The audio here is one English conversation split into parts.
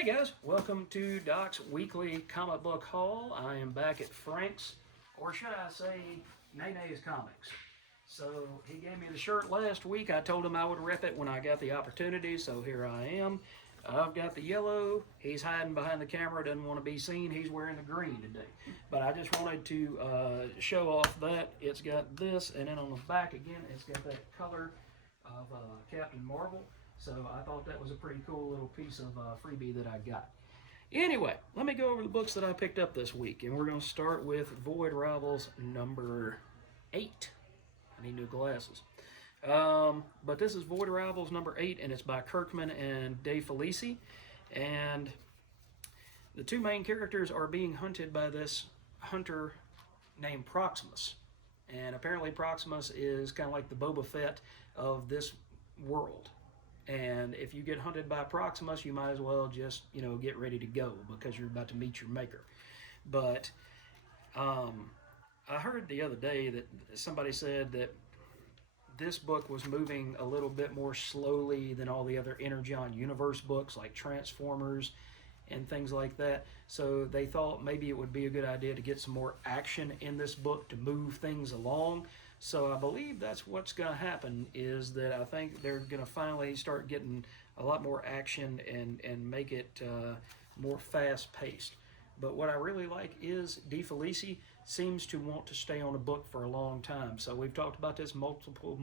Hey guys, welcome to Doc's weekly comic book haul. I am back at Frank's, or should I say, Nene's Comics. So he gave me the shirt last week. I told him I would rep it when I got the opportunity, so here I am. I've got the yellow. He's hiding behind the camera, doesn't want to be seen. He's wearing the green today. But I just wanted to show off that. It's got this, and then on the back again, it's got that color of Captain Marvel. So I thought that was a pretty cool little piece of freebie that I got. Anyway, let me go over the books that I picked up this week, and we're going to start with Void Rivals number 8. I need new glasses. But this is Void Rivals number 8, and it's by Kirkman and Dave Felici. And the two main characters are being hunted by this hunter named Proximus. And apparently Proximus is kind of like the Boba Fett of this world. And if you get hunted by Proximus, you might as well just, get ready to go because you're about to meet your maker. But I heard the other day that somebody said that this book was moving a little bit more slowly than all the other Energon Universe books like Transformers and things like that. So they thought maybe it would be a good idea to get some more action in this book to move things along. So I believe that's what's going to happen, is that I think they're going to finally start getting a lot more action and make it more fast-paced. But what I really like is Dave Felici seems to want to stay on a book for a long time. So we've talked about this multiple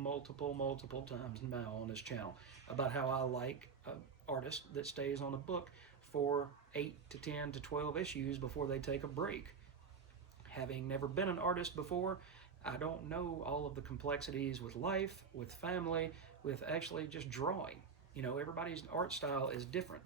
times now on this channel, about how I like an artist that stays on a book for 8 to 10 to 12 issues before they take a break. Having never been an artist before, I don't know all of the complexities with life, with family, with actually just drawing. Everybody's art style is different.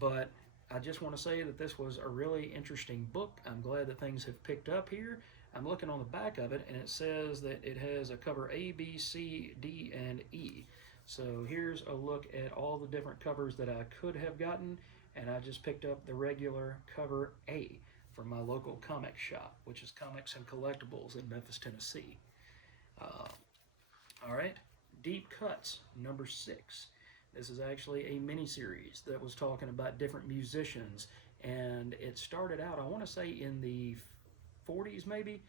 But I just want to say that this was a really interesting book. I'm glad that things have picked up here. I'm looking on the back of it, and it says that it has a cover A, B, C, D, and E. So here's a look at all the different covers that I could have gotten, and I just picked up the regular cover A from my local comic shop, which is Comics and Collectibles in Memphis, Tennessee. All right, Deep Cuts, number 6. This is actually a mini-series that was talking about different musicians, and it started out, I want to say, in the 40s maybe,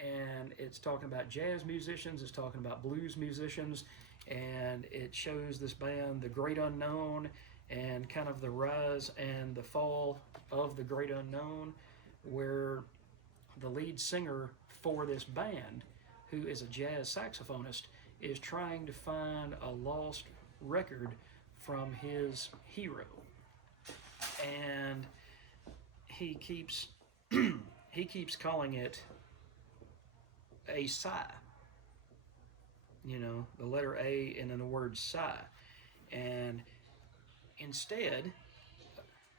and it's talking about jazz musicians, it's talking about blues musicians, and it shows this band, The Great Unknown, and kind of the rise and the fall of The Great Unknown, where the lead singer for this band, who is a jazz saxophonist, is trying to find a lost record from his hero. And he keeps calling it a sigh. The letter A and then the word sigh. And instead,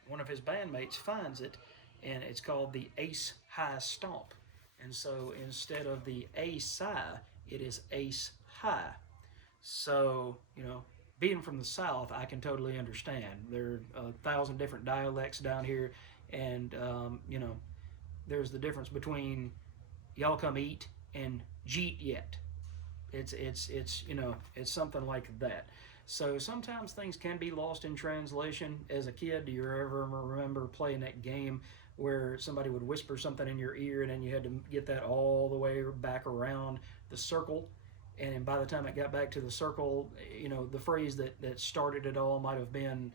one of his bandmates finds it, and it's called the Ace High Stomp. And so instead of the A sigh, it is Ace High. So, being from the South, I can totally understand. There are 1,000 different dialects down here, and, there's the difference between y'all come eat and jeet yet. It's something like that. So sometimes things can be lost in translation. As a kid, do you ever remember playing that game where somebody would whisper something in your ear and then you had to get that all the way back around the circle? And then by the time it got back to the circle, the phrase that started it all might have been,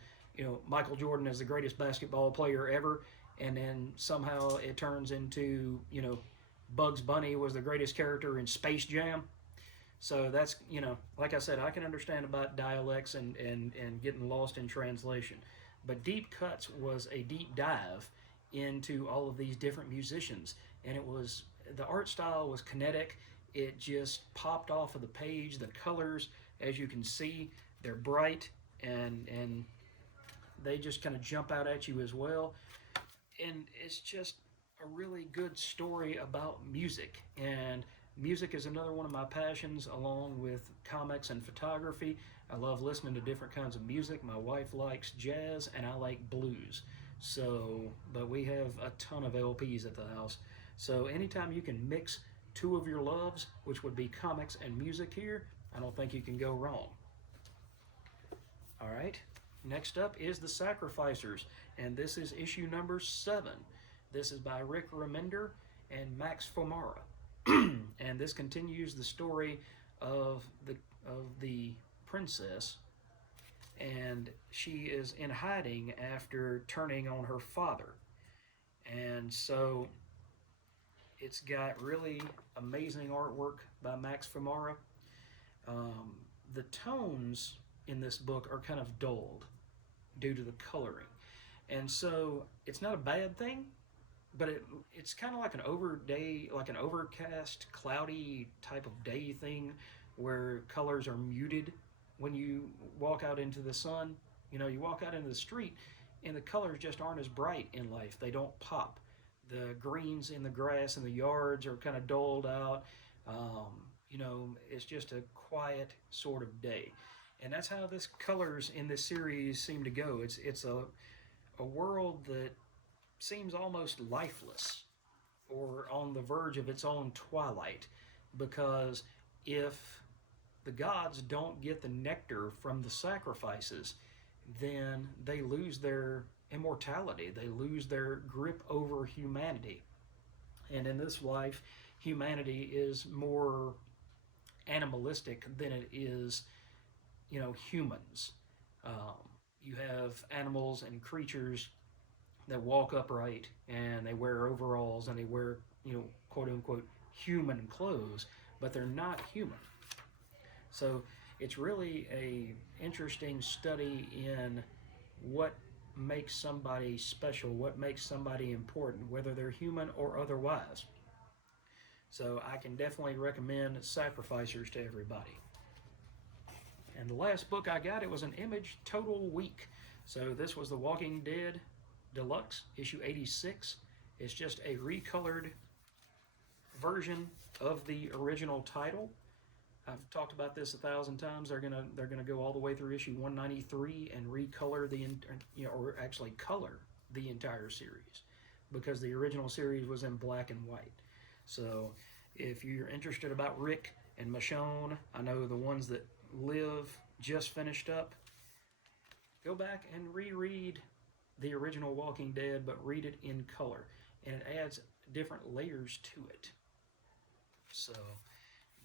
Michael Jordan is the greatest basketball player ever. And then somehow it turns into, Bugs Bunny was the greatest character in Space Jam. So that's, like I said, I can understand about dialects and getting lost in translation. But Deep Cuts was a deep dive into all of these different musicians. And the art style was kinetic. It just popped off of the page. The colors, as you can see, they're bright and they just kind of jump out at you as well. And it's just a really good story about music. And music is another one of my passions, along with comics and photography. I love listening to different kinds of music. My wife likes jazz, and I like blues. But we have a ton of LPs at the house. So anytime you can mix two of your loves, which would be comics and music here, I don't think you can go wrong. All right, Next up is The Sacrificers, and this is issue number 7. This is by Rick Remender and Max Fomara. And this continues the story of the princess, and she is in hiding after turning on her father. And so it's got really amazing artwork by Max Fomara. The tones in this book are kind of dulled due to the coloring. And so it's not a bad thing, but it's kind of like an overcast, cloudy type of day thing where colors are muted when you walk out into the sun. You know, you walk out into the street and the colors just aren't as bright in life. They don't pop. The greens in the grass in the yards are kind of dulled out. You know, it's just a quiet sort of day. And that's how this colors in this series seem to go. It's a world that seems almost lifeless or on the verge of its own twilight, because if the gods don't get the nectar from the sacrifices, then they lose their immortality. They lose their grip over humanity. And in this life, humanity is more animalistic than it is, you know, humans. You have animals and creatures that walk upright and they wear overalls and they wear, you know, quote unquote human clothes, but they're not human. So it's really a interesting study in what makes somebody special, what makes somebody important, whether they're human or otherwise. So I can definitely recommend Sacrificers to everybody. And the last book I got, it was an Image Total Week. So this was The Walking Dead Deluxe, issue 86. It's just a recolored version of the original title. I've talked about this 1,000 times. They're gonna go all the way through issue 193 and recolor or actually color the entire series, because the original series was in black and white. So if you're interested about Rick and Michonne, I know the ones that live just finished up, go back and reread the original Walking Dead, but read it in color, and it adds different layers to it. So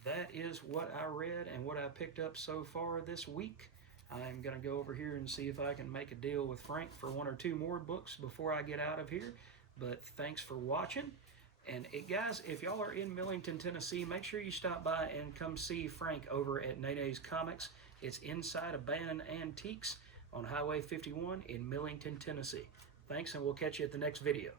that is what I read and what I picked up so far this week. I'm going to go over here and see if I can make a deal with Frank for 1 or 2 more books before I get out of here. But thanks for watching. And guys, if y'all are in Millington, Tennessee, make sure you stop by and come see Frank over at Nene's Comics. It's inside of Bannon Antiques on Highway 51 in Millington, Tennessee. Thanks, and we'll catch you at the next video.